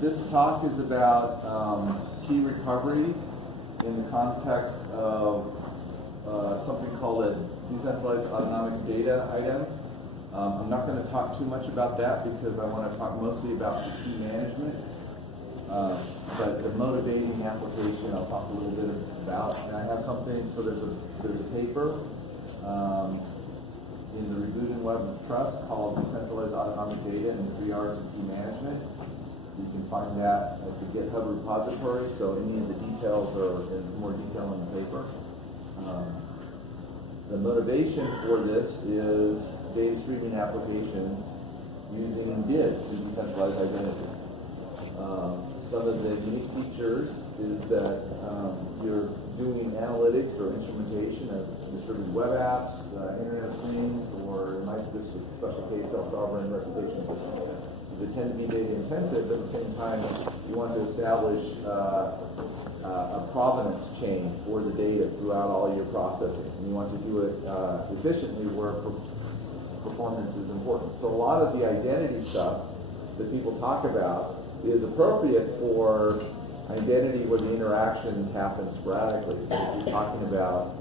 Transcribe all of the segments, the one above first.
This talk is about key recovery in the context of something called a decentralized autonomic data item. I'm not going to talk too much about that because I want to talk mostly about the key management. But the motivating application I'll talk a little bit about. And I have something, so there's a paper in the Reproduction Web of Trust called Decentralized Autonomic Data and the 3 R's of Key Management. You can find that at the GitHub repository, so any of the details are in more detail in the paper. The motivation for this is data streaming applications using DIDs, decentralized identity. Some of the unique features is that you're doing analytics or instrumentation of distributed web apps, Internet of Things, or in my special case, self-sovereign reputation systems. They tend to be data intensive, but at the same time, you want to establish a provenance chain for the data throughout all your processing. And you want to do it efficiently where performance is important. So a lot of the identity stuff that people talk about is appropriate for identity where the interactions happen sporadically. If you're talking about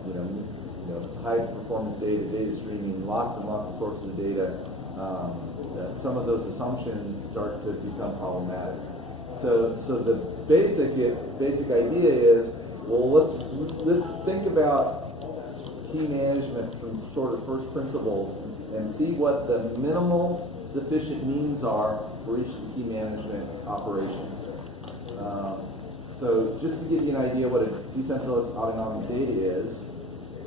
high performance data streaming, lots and lots of sources of data, some of those assumptions start to become problematic. So the basic idea is, well, let's think about key management from sort of first principles and see what the minimal sufficient means are for each of the key management operations. So just to give you an idea what a decentralized autonomic data is,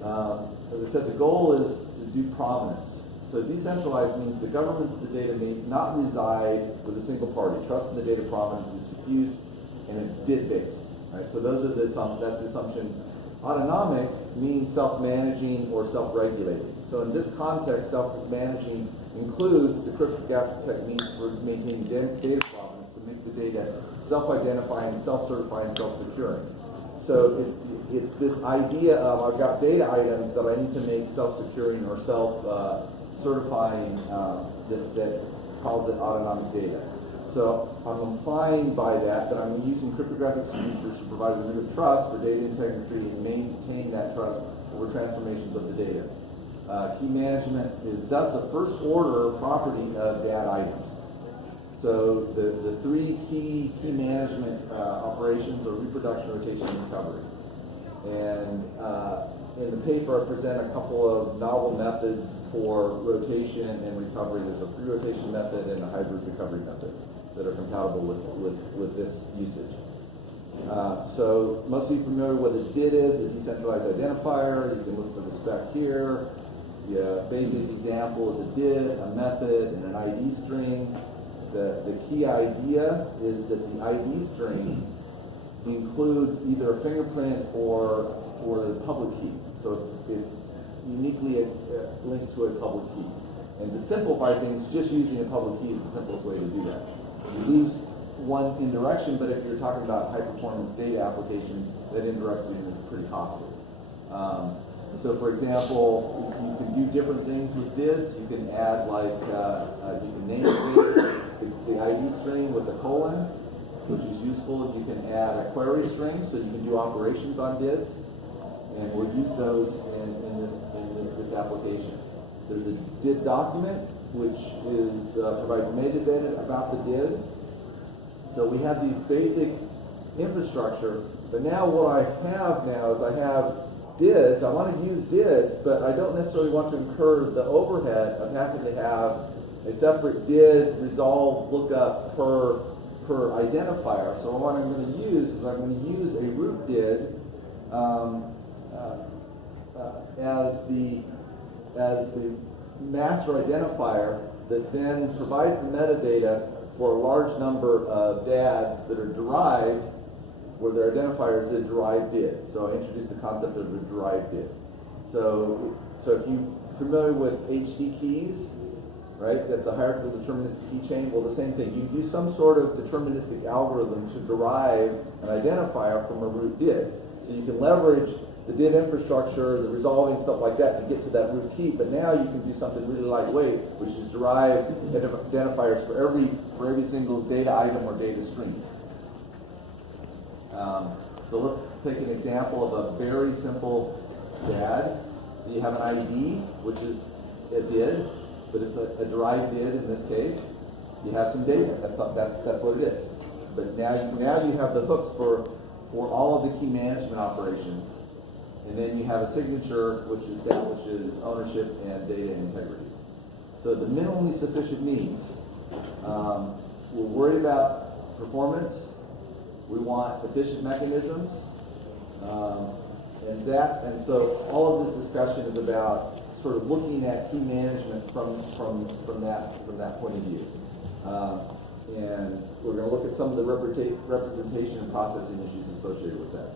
as I said, the goal is to do provenance. So decentralized means the governance of the data may not reside with a single party. Trust in the data provenance is diffused and it's DID-based. Right? So that's the assumption. Autonomic means self-managing or self-regulating. So in this context, self-managing includes the cryptographic techniques for maintaining data provenance to make the data self-identifying, self-certifying, self-securing. So it's this idea of I've got data items that I need to make self-securing or self-certifying that calls it autonomic data. So I'm implying by that I'm using cryptographic signatures to provide a root of trust for data integrity and maintain that trust over transformations of the data. Key management is thus the first order property of data items. So the 3 key management operations are reproduction, rotation, and recovery. And in the paper I present a couple of novel methods for rotation and recovery. There's a pre-rotation method and a hybrid recovery method that are compatible with this usage. So most of you are familiar with what a DID is, a decentralized identifier. You can look for the spec here. The basic example is a DID, a method, and an ID string. The key idea is that the ID string includes either a fingerprint or a public key. So it's uniquely linked to a public key. And to simplify things, just using a public key is the simplest way to do that. You lose one indirection, but if you're talking about high-performance data application, that indirection is pretty costly. So, for example, you can do different things with DIDs. You can add, you can name the ID string with a colon, which is useful. You can add a query string, so you can do operations on DIDs, and we'll use those in this application. There's a DID document, which provides metadata about the DID. So we have these basic infrastructure, but now what I have now is I have DIDs. I want to use DIDs, but I don't necessarily want to incur the overhead of having to have a separate DID resolve lookup per identifier. So what I'm going to use is I'm going to use a root DID as the master identifier that then provides the metadata for a large number of DADs that are derived, where their identifier is a derived DID. So I introduced the concept of a derived DID. So if you're familiar with HD keys, right, that's a hierarchical deterministic key chain. Well, the same thing. You use some sort of deterministic algorithm to derive an identifier from a root DID. So you can leverage the did infrastructure, the resolving stuff like that to get to that root key, but now you can do something really lightweight, which is derive identifiers for every single data item or data stream. So let's take an example of a very simple DAD. So you have an ID, which is a did, but it's a derived did in this case. You have some data. That's what it is. But now you have the hooks for all of the key management operations, and then you have a signature which establishes ownership and data integrity. So the minimally sufficient means we're worried about performance. We want efficient mechanisms, and so all of this discussion is about sort of looking at key management from that point of view. And we're going to look at some of the representation and processing issues associated with that.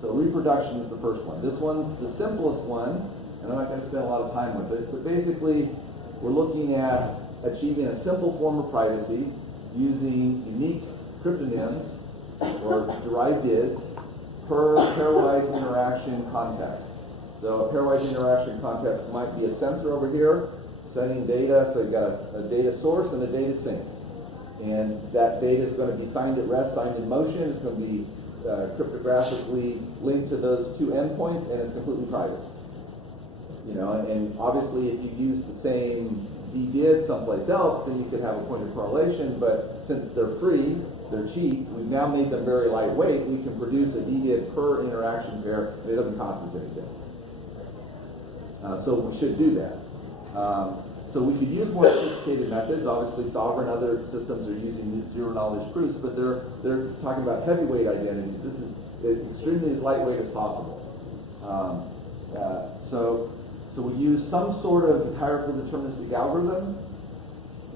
So reproduction is the first one. This one's the simplest one, and I'm not going to spend a lot of time with it, but basically we're looking at achieving a simple form of privacy using unique cryptonyms or derived dids per pairwise interaction context. So a pairwise interaction context might be a sensor over here sending data, so you've got a data source and a data sink. And that data is going to be signed at rest, signed in motion. It's going to be cryptographically linked to those two endpoints, and it's completely private. You know, and obviously if you use the same DDID someplace else, then you could have a point of correlation, but since they're free, they're cheap, we've now made them very lightweight, we can produce a DDID per interaction pair, and it doesn't cost us anything. So we should do that. So we could use more sophisticated methods. Obviously, Sovereign and other systems are using zero-knowledge proofs, but they're talking about heavyweight identities. This is extremely as lightweight as possible. So we use some sort of hierarchical deterministic algorithm,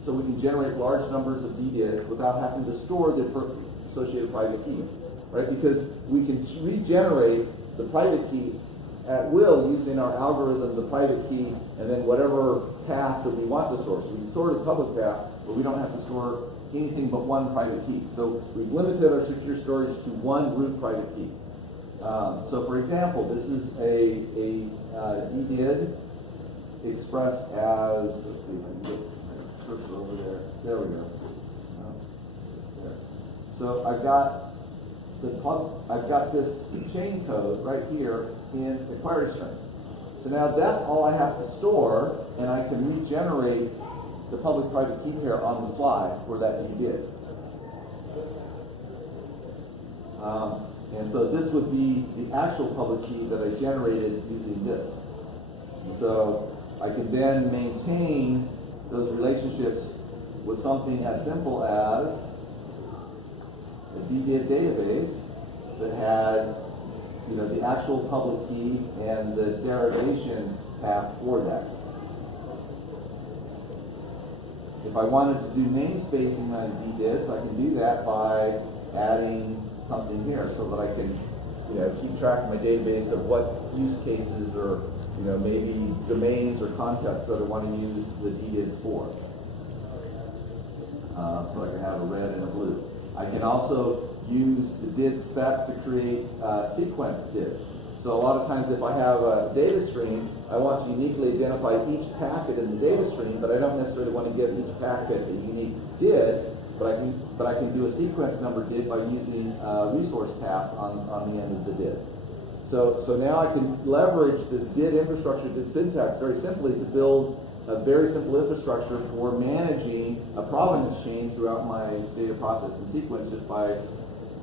so we can generate large numbers of DDIDs without having to store the associated private keys, right? Because we can regenerate the private key at will using our algorithm, the private key, and then whatever path that we want to store. So we can store the public path, but we don't have to store anything but one private key. So we've limited our secure storage to one root private key. So for example, this is a DDID expressed as, let's see if I can get my cursor over there. There we go. There. So I've got this chain code right here in the query string. So now that's all I have to store, and I can regenerate the public-private key pair on the fly for that DDID. And so this would be the actual public key that I generated using this. And so I can then maintain those relationships with something as simple as a DDID database that had, you know, the actual public key and the derivation path for that. If I wanted to do namespacing on DDIDs, I can do that by adding something here so that I can, you know, keep track of my database of what use cases or, you know, maybe domains or contexts that I want to use the DDIDs for. So I can have a red and a blue. I can also use the DID spec to create sequence DID. So a lot of times if I have a data stream, I want to uniquely identify each packet in the data stream, but I don't necessarily want to give each packet a unique DID, but I can do a sequence number DID by using a resource path on the end of the DID. So now I can leverage this DID infrastructure, DID syntax, very simply to build a very simple infrastructure for managing a provenance chain throughout my data processing sequence just by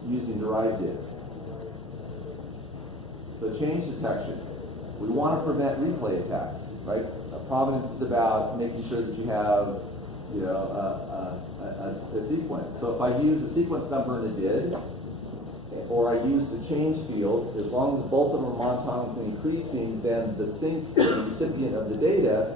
using derived DID. So change detection. We want to prevent replay attacks, right? Provenance is about making sure that you have, you know, a sequence. So if I use a sequence number in a DID, or I use the change field, as long as both of them are monotonically increasing, then the sink, the recipient of the data,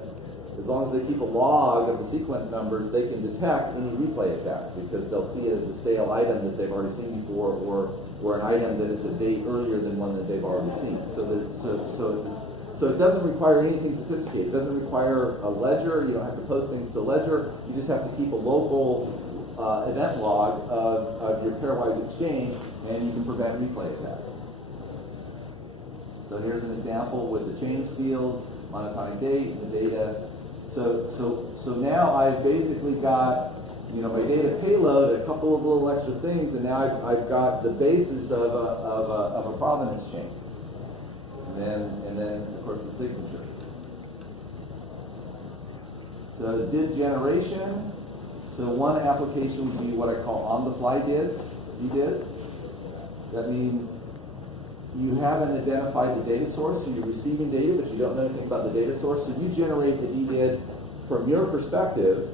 as long as they keep a log of the sequence numbers, they can detect any replay attack because they'll see it as a stale item that they've already seen before, or an item that is a date earlier than one that they've already seen. So it doesn't require anything sophisticated. It doesn't require a ledger. You don't have to post things to a ledger. You just have to keep a local event log of your pairwise exchange, and you can prevent replay attack. So here's an example with the change field, monotonic date, and the data. So now I've basically got, my data payload, a couple of little extra things, and now I've got the basis of a provenance chain. And then of course the signature. So did generation. So one application would be what I call on-the-fly dids, DDIDs. That means you haven't identified the data source, so you're receiving data, but you don't know anything about the data source. So you generate the DDID from your perspective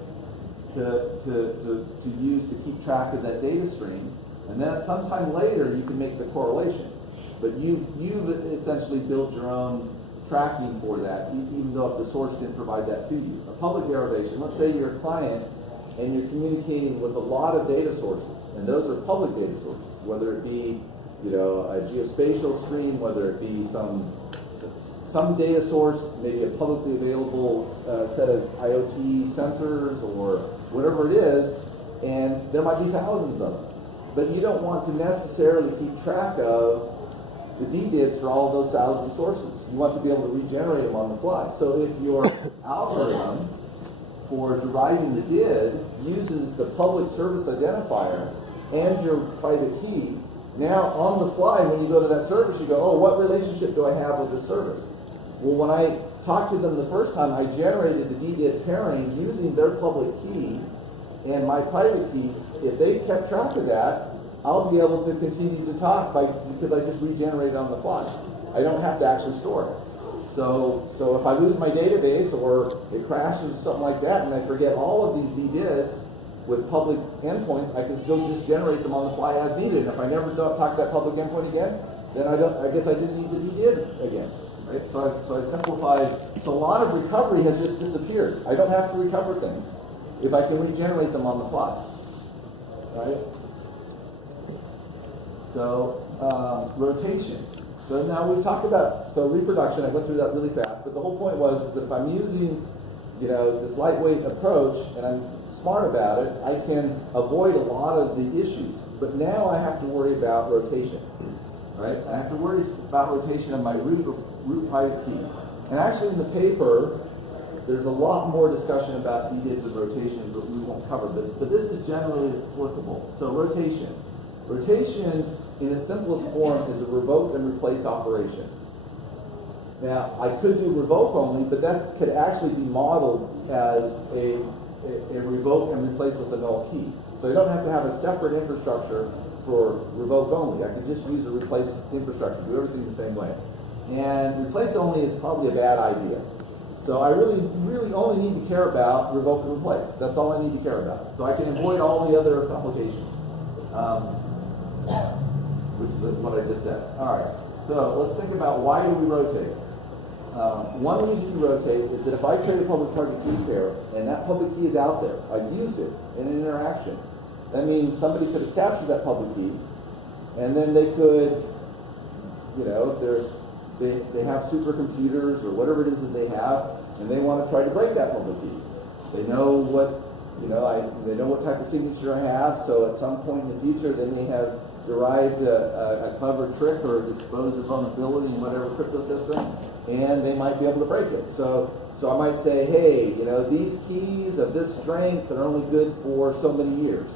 to use to keep track of that data stream. And then sometime later, you can make the correlation. But you've essentially built your own tracking for that, even though if the source didn't provide that to you. A public derivation, let's say you're a client and you're communicating with a lot of data sources, and those are public data sources, whether it be a geospatial stream, whether it be some data source, maybe a publicly available set of IoT sensors or whatever it is, and there might be thousands of them. But you don't want to necessarily keep track of the DDIDs for all of those thousand sources. You want to be able to regenerate them on the fly. So if your algorithm for deriving the DID uses the public service identifier and your private key, now on the fly when you go to that service, you go, oh, what relationship do I have with this service? Well, when I talked to them the first time, I generated the DDID pairing using their public key and my private key. If they kept track of that, I'll be able to continue to talk because I just regenerated on the fly. I don't have to actually store it. So if I lose my database or it crashes or something like that and I forget all of these DDIDs with public endpoints, I can still just generate them on the fly as needed. And if I never talk to that public endpoint again, then I guess I didn't need the DDID again. Right? So I simplified. So a lot of recovery has just disappeared. I don't have to recover things if I can regenerate them on the fly. Right? So rotation. So now we've talked about reproduction. I went through that really fast, but the whole point was that if I'm using this lightweight approach and I'm smart about it, I can avoid a lot of the issues. But now I have to worry about rotation. Right? I have to worry about rotation of my root private key. And actually in the paper, there's a lot more discussion about DDIDs and rotations that we won't cover, but this is generally applicable. So rotation. Rotation, in its simplest form, is a revoke and replace operation. Now, I could do revoke only, but that could actually be modeled as a revoke and replace with a null key. So you don't have to have a separate infrastructure for revoke only. I could just use a replace infrastructure, do everything the same way. And replace only is probably a bad idea. So I really only need to care about revoke and replace. That's all I need to care about. So I can avoid all the other complications. Which is what I just said. All right, so let's think about why do we rotate. One reason you rotate is that if I create a public target key pair and that public key is out there, I've used it in an interaction, that means somebody could have captured that public key and then they could, if they have supercomputers or whatever it is that they have and they want to try to break that public key. They know what they know what type of signature I have, so at some point in the future they may have derived a clever trick or disclosed a vulnerability in whatever crypto system, and they might be able to break it. So I might say, hey, these keys of this strength are only good for so many years.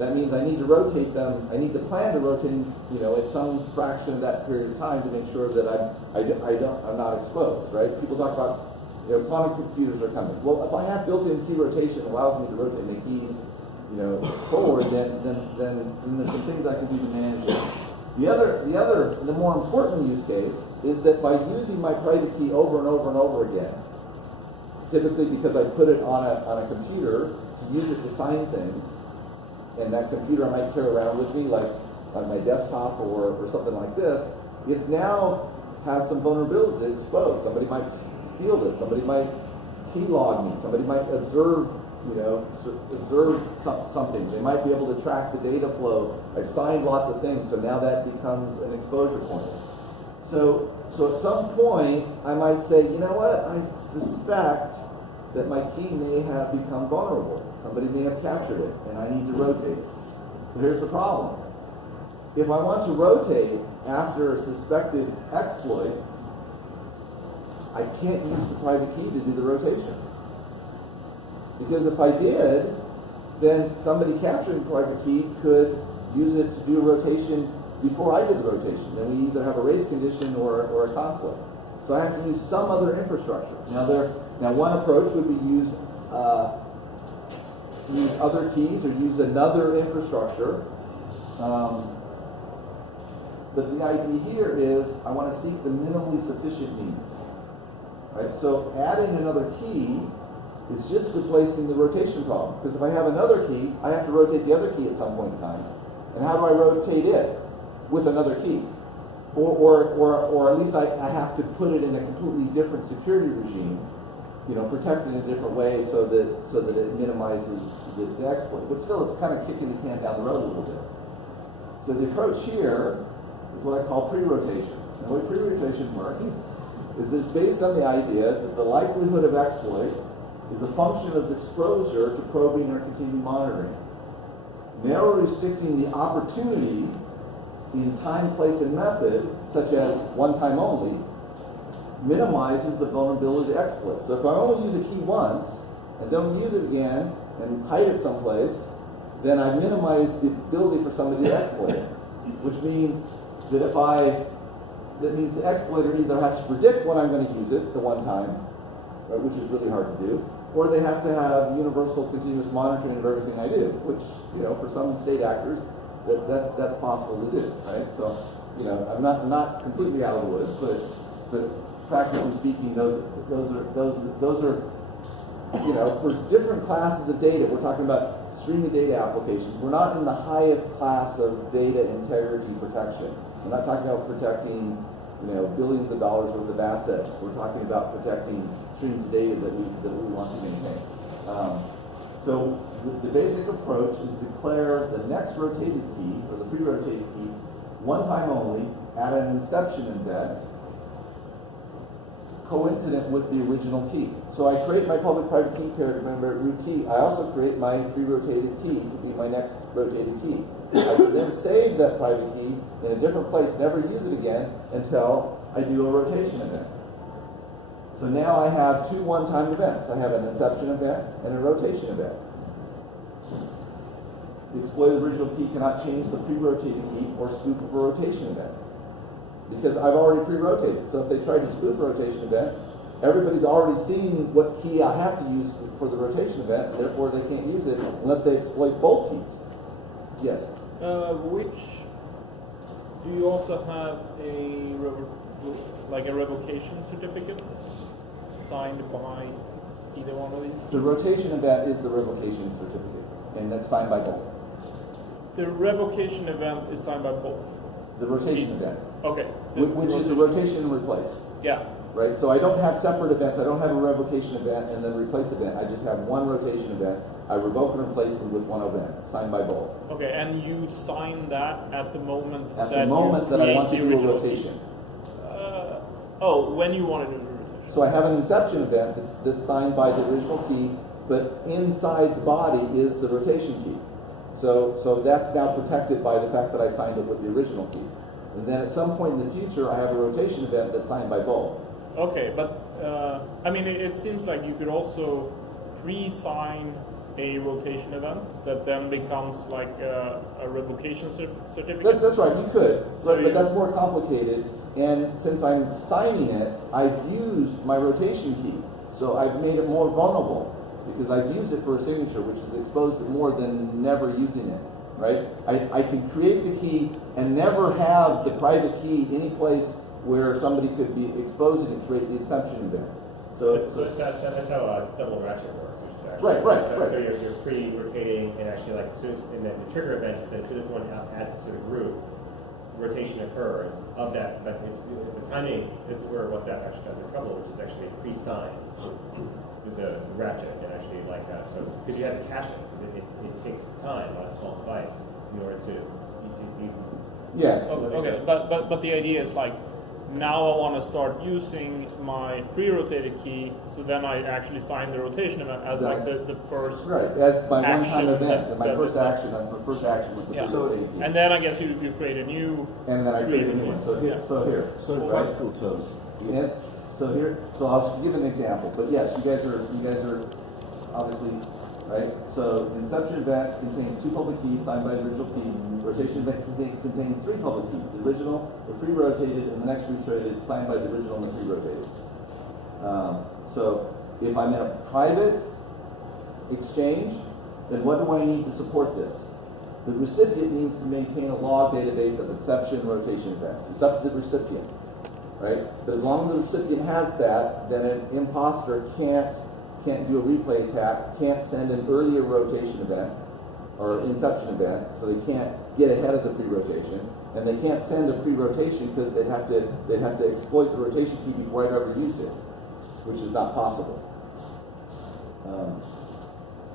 That means I need to rotate them. I need to plan to rotate, at some fraction of that period of time to make sure that I'm not exposed. Right? People talk about quantum computers are coming. Well, if I have built-in key rotation that allows me to rotate my keys, forward, then there's some things I can do to manage it. The more important use case is that by using my private key over and over and over again, typically because I put it on a computer to use it to sign things, and that computer I might carry around with me, like on my desktop or something like this, it's now has some vulnerabilities exposed. Somebody might steal this. Somebody might keylog me. Somebody might observe something. They might be able to track the data flow. I've signed lots of things, so now that becomes an exposure point. So at some point, I might say, you know what? I suspect that my key may have become vulnerable. Somebody may have captured it, and I need to rotate it. So here's the problem. if I want to rotate after a suspected exploit, I can't use the private key to do the rotation. Because if I did, then somebody capturing the private key could use it to do a rotation before I did the rotation. Then we either have a race condition or a conflict. So I have to use some other infrastructure. Now one approach would be use other keys or use another infrastructure. But the idea here is I want to seek the minimally sufficient means. Right? So adding another key is just replacing the rotation problem. Because if I have another key, I have to rotate the other key at some point in time. And how do I rotate it? With another key. Or at least I have to put it in a completely different security regime, protect it in a different way so that it minimizes the exploit. But still, it's kind of kicking the can down the road a little bit. So the approach here is what I call pre-rotation. And the way pre-rotation works is it's based on the idea that the likelihood of exploit is a function of exposure to probing or continued monitoring. Narrow restricting the opportunity in time, place, and method, such as one time only, minimizes the vulnerability to exploit. So if I only use a key once and don't use it again and hide it someplace, then I minimize the ability for somebody to exploit it. Which means that that means the exploiter either has to predict when I'm going to use it the one time, right, which is really hard to do, or they have to have universal continuous monitoring of everything I do, which, for some state actors, that's possible to do, right? So, I'm not completely out of the woods, but practically speaking, those are for different classes of data. We're talking about streaming data applications. We're not in the highest class of data integrity protection. We're not talking about protecting, billions of dollars worth of assets. We're talking about protecting streams of data that we want to maintain. So the basic approach is declare the next rotated key, or the pre-rotated key, one time only at an inception event coincident with the original key. So I create my public-private key pair to remember root key. I also create my pre-rotated key to be my next rotated key. I can then save that private key in a different place, never use it again until I do a rotation event. So now I have two one-time events. I have an inception event and a rotation event. The exploited original key cannot change the pre-rotated key or spoof of a rotation event, because I've already pre-rotated. So if they try to spoof a rotation event, everybody's already seen what key I have to use for the rotation event, therefore they can't use it unless they exploit both keys. Yes? Do you also have a revocation certificate signed by either one of these? The rotation event is the revocation certificate, and that's signed by both. The revocation event is signed by both? The rotation event. Okay. Which is a rotation and replace. Yeah. Right? So I don't have separate events. I don't have a revocation event and then replace event. I just have one rotation event. I revoke and replace it with one event, signed by both. Okay, and you sign that at the moment that I want to do a rotation. When you want to do the rotation. So I have an inception event that's signed by the original key, but inside the body is the rotation key. So that's now protected by the fact that I signed it with the original key. And then at some point in the future, I have a rotation event that's signed by both. Okay, but it seems like you could also pre-sign a rotation event that then becomes like a revocation certificate. That's right, you could, but that's more complicated. And since I'm signing it, I've used my rotation key. So I've made it more vulnerable because I've used it for a signature, which has exposed it more than never using it, right? I can create the key and never have the private key any place where somebody could be exposing it to create the inception event. So that's how double ratchet works. Right. So you're pre-rotating, and actually, like, in the trigger event, as soon as someone adds to the group, rotation occurs of that. But the timing. This is where WhatsApp actually got into trouble, which is actually pre-sign the ratchet, and actually like that. So because you have to cache it, it takes time on a small device in order to. Yeah. Okay. But the idea is like now I want to start using my pre-rotated key, so then I actually sign the rotation event as like the first Right, as my action one-time event, that- my that- first action, that's the first action with the Yeah. pre-rotated key. And then I guess you create a new. And then I create a new one, so here, So in practical terms, Yes, so I'll give an example, but yes, you guys are obviously, right? So the inception event contains 2 public keys signed by the original key. Rotation event contains 3 public keys, the original, the pre-rotated, and the next rotated, signed by the original and the pre-rotated. So if I'm in a private exchange, then what do I need to support this? The recipient needs to maintain a log database of inception and rotation events. It's up to the recipient. Right? But as long as the recipient has that, then an imposter can't do a replay attack, can't send an earlier rotation event or inception event, so they can't get ahead of the pre-rotation, and they can't send a pre-rotation because they'd have to exploit the rotation key before I'd ever used it, which is not possible.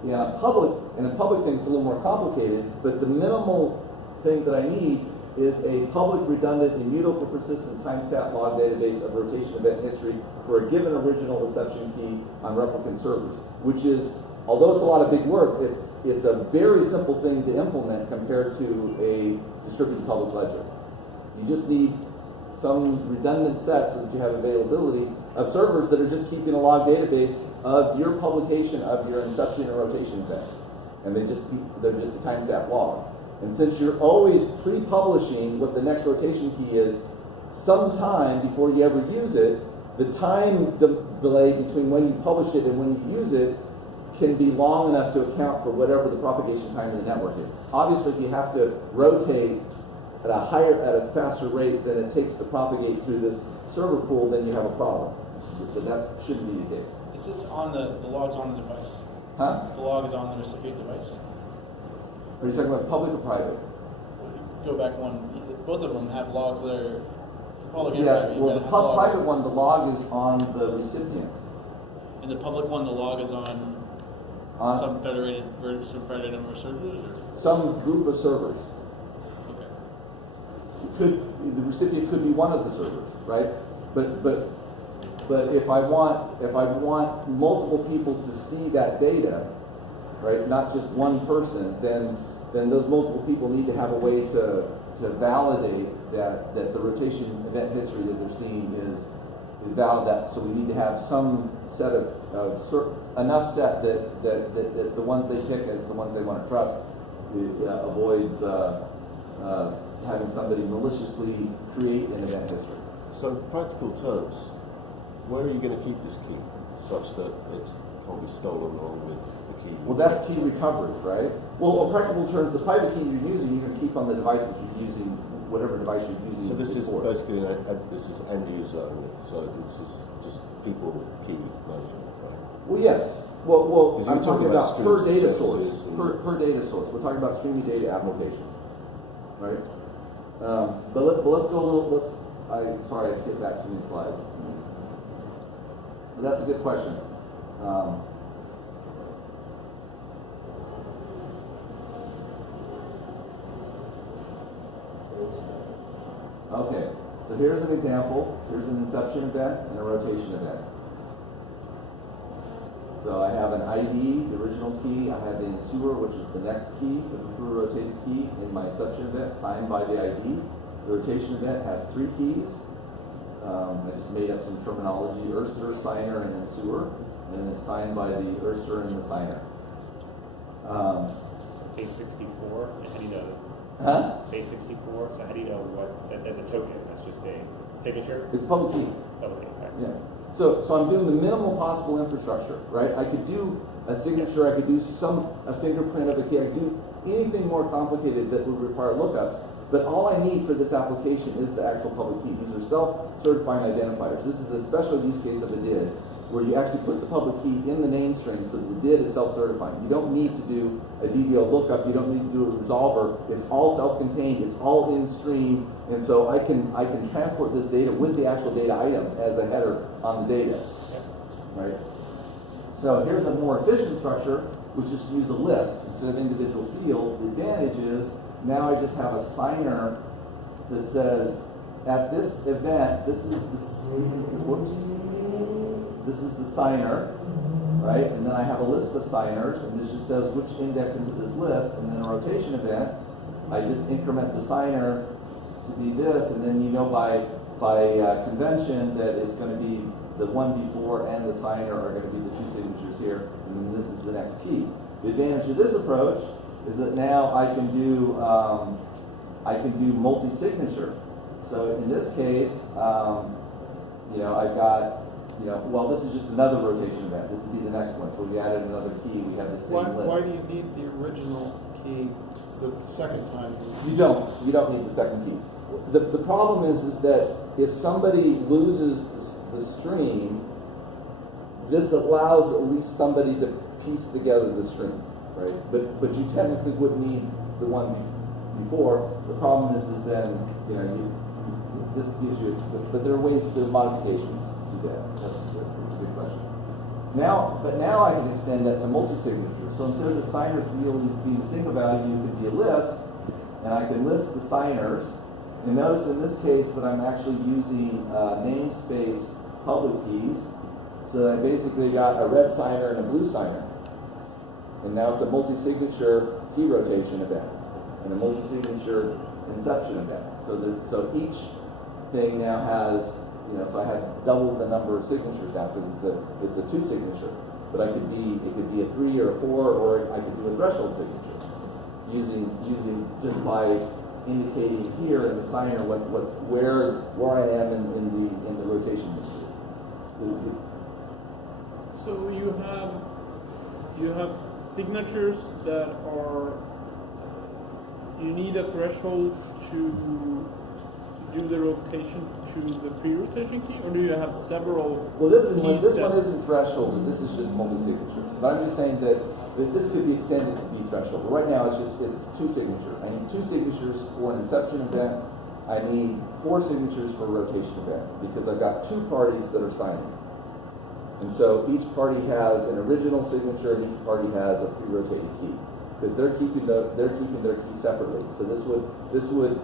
In a public thing, it's a little more complicated, but the minimal thing that I need is a public, redundant, immutable, persistent timestamp log database of rotation event history for a given original inception key on replicant servers, which is, although it's a lot of big words, it's a very simple thing to implement compared to a distributed public ledger. You just need some redundant set so that you have availability of servers that are just keeping a log database of your publication of your inception and rotation event, and they're just a timestamp log. And since you're always pre-publishing what the next rotation key is sometime before you ever use it, the time delay between when you publish it and when you use it can be long enough to account for whatever the propagation time of the network is. Obviously, if you have to rotate at a faster rate than it takes to propagate through this server pool, then you have a problem. But that shouldn't be the case. Is it on the log's on the device? Huh? The log is on the recipient device? Are you talking about public or private? Go back one. Both of them have logs that are for public and Yeah, private. well, the You've got logs. private one, the log is on the recipient. And the public one, the log is on On some federated number of servers? Or? some group of servers. Okay. The recipient could be one of the servers, right? But if I want multiple people to see that data, right, not just one person, then those multiple people need to have a way to validate that the rotation event history that they're seeing is valid. That so we need to have some set of enough set that the ones they pick as the ones they want to trust avoids having somebody maliciously create an event history. so in practical terms, where are you going to keep this key such that it can't be stolen along with the key? Well, that's key recovery, right? Well, in practical terms, the private key you're using, you're going to keep on the device that you're using, whatever device you're using. So this is for. basically this is end user only. So this is just people key management, right? Well, yes. Well, Because I'm you're talking talking about per about data streams, source. services, Per data source. We're talking about streaming data applications, right? But let's go a little. Sorry, I skipped back too many slides. But that's a good question. Okay, so here's an example. Here's an inception event and a rotation event. So I have an ID, the original key. I have the ensuer, which is the next key, the rotated key in my inception event, signed by the ID. The rotation event has 3 keys. I just made up some terminology: Erster, signer, and ensuer, and it's signed by the Erster and the signer. Base 64, and how do you know? Huh? Base 64, so how do you know what, as a token, that's just a signature? It's public key. Okay, Yeah. So I'm doing the minimal possible infrastructure, right? I could do a signature, I could do a fingerprint of a key, I could do anything more complicated that would require lookups, but all I need for this application is the actual public key. These are self-certifying identifiers. This is a special use case of a DID, where you actually put the public key in the name string so that the DID is self-certifying. You don't need to do a DDO lookup, you don't need to do a resolver. It's all self-contained, it's all in stream, and so I can transport this data with the actual data item as a header on the data, right? So here's a more efficient structure, which is to use a list instead of individual fields. The advantage is now I just have a signer that says at this event, this is the signer, right? And then I have a list of signers, and this just says which index into this list, and then a rotation event, I just increment the signer to be this, and then you know by convention that it's going to be the one before and the signer are going to be the two signatures here, and then this is the next key. The advantage of this approach is that now I can do multi-signature. So in this case, I've got, well, this is just another rotation event. This would be the next one. So we added another key. We have the same list. Why do you need the original key the second time? You don't need the second key. The problem is that if somebody loses the stream, this allows at least somebody to piece together the stream, right? But you technically would need the one before. The problem is then this gives you, but there are modifications to that. That's a good question. Now I can extend that to multi-signature. So instead of the signer field being a single value, it could be a list, and I can list the signers. And notice in this case that I'm actually using namespace public keys. So I basically got a red signer and a blue signer. And now it's a multi-signature key rotation event and a multi-signature inception event. So each thing now has, so I had double the number of signatures now because it's a two signature. But it could be a 3 or a 4, or I could do a threshold signature using just by indicating here in the signer where I am in the rotation history. So you have signatures that are, you need a threshold to do the rotation to the pre-rotation key, or do you have several? Well, this one steps? isn't threshold. This is just multi-signature. But I'm just saying that this could be extended to be threshold. But right now it's two signature. I need 2 signatures for an inception event. I need 4 signatures for a rotation event because I've got 2 parties that are signing. And so each party has an original signature and each party has a pre-rotated key because they're keeping their key separately. So this would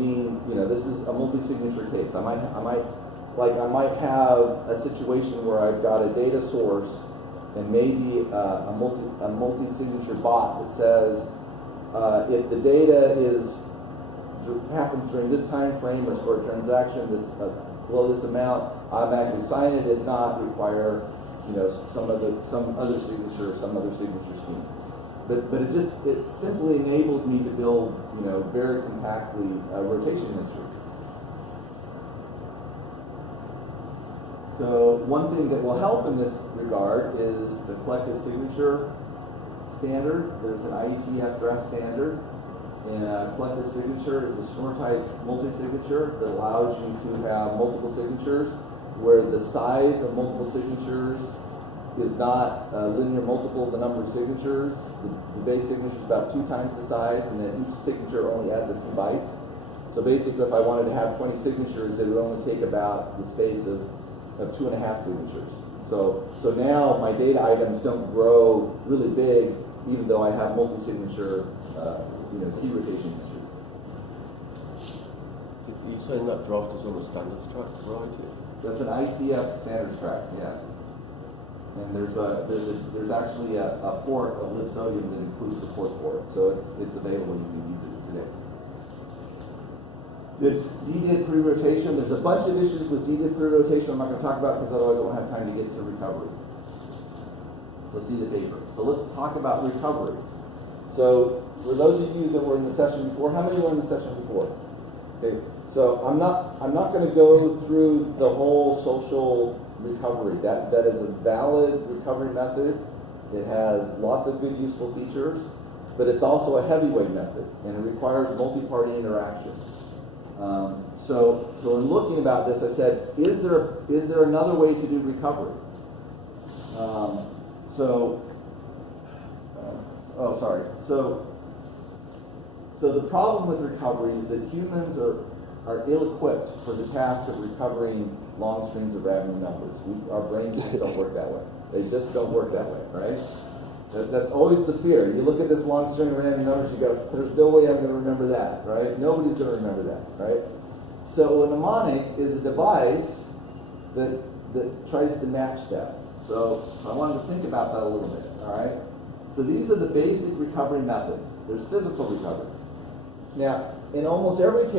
mean, this is a multi-signature case. I might have a situation where I've got a data source and maybe a multi-signature bot that says if the data happens during this time frame or for a transaction that's below this amount, automatically sign it. If not, require some other signature or some other signature scheme. But it simply enables me to build very compactly rotation history. So one thing that will help in this regard is the collective signature standard. There's an IETF draft standard. And collective signature is a Schnorr type multi-signature that allows you to have multiple signatures where the size of multiple signatures is not a linear multiple of the number of signatures. The base signature is about 2 times the size, and then each signature only adds a few bytes. So basically, if I wanted to have 20 signatures, it would only take about the space of 2.5 signatures. So now my data items don't grow really big, even though I have multi-signature key rotation history. Are you saying that draft is on a standards track variety? That's an ITF standards track, yeah. And there's actually a fork of libsodium that includes support for it, so it's available. You can use it today. The DDID pre-rotation. There's a bunch of issues with DDID pre-rotation I'm not going to talk about because otherwise I won't have time to get to recovery. So see the paper. So let's talk about recovery. So for those of you that were in the session before, how many were in the session before? Okay. So I'm not going to go through the whole social recovery. That is a valid recovery method. It has lots of good useful features, but it's also a heavyweight method, and it requires multi-party interaction. So in looking about this, I said, is there another way to do recovery? So the problem with recovery is that humans are ill-equipped for the task of recovering long strings of random numbers. Our brains just don't work that way. They just don't work that way, right? That's always the fear. You look at this long string of random numbers, you go, there's no way I'm going to remember that, right? Nobody's going to remember that, right? So a mnemonic is a device that tries to match that. So I wanted to think about that a little bit, all right? So these are the basic recovery methods. There's physical recovery. Now, in almost every case,